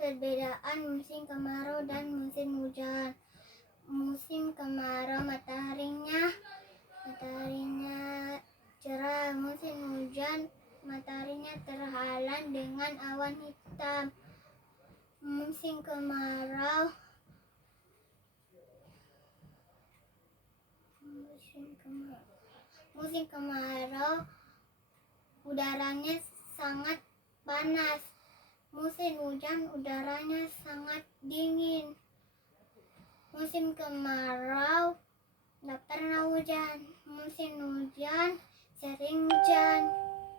Perbedaan musim kemarau dan musim hujan. Musim kemarau mataharinya cerah. Musim hujan mataharinya terhalang dengan awan hitam. Musim kemarau udaranya sangat panas. Musim hujan udaranya sangat dingin. Musim kemarau tidak pernah hujan. Musim hujan sering hujan.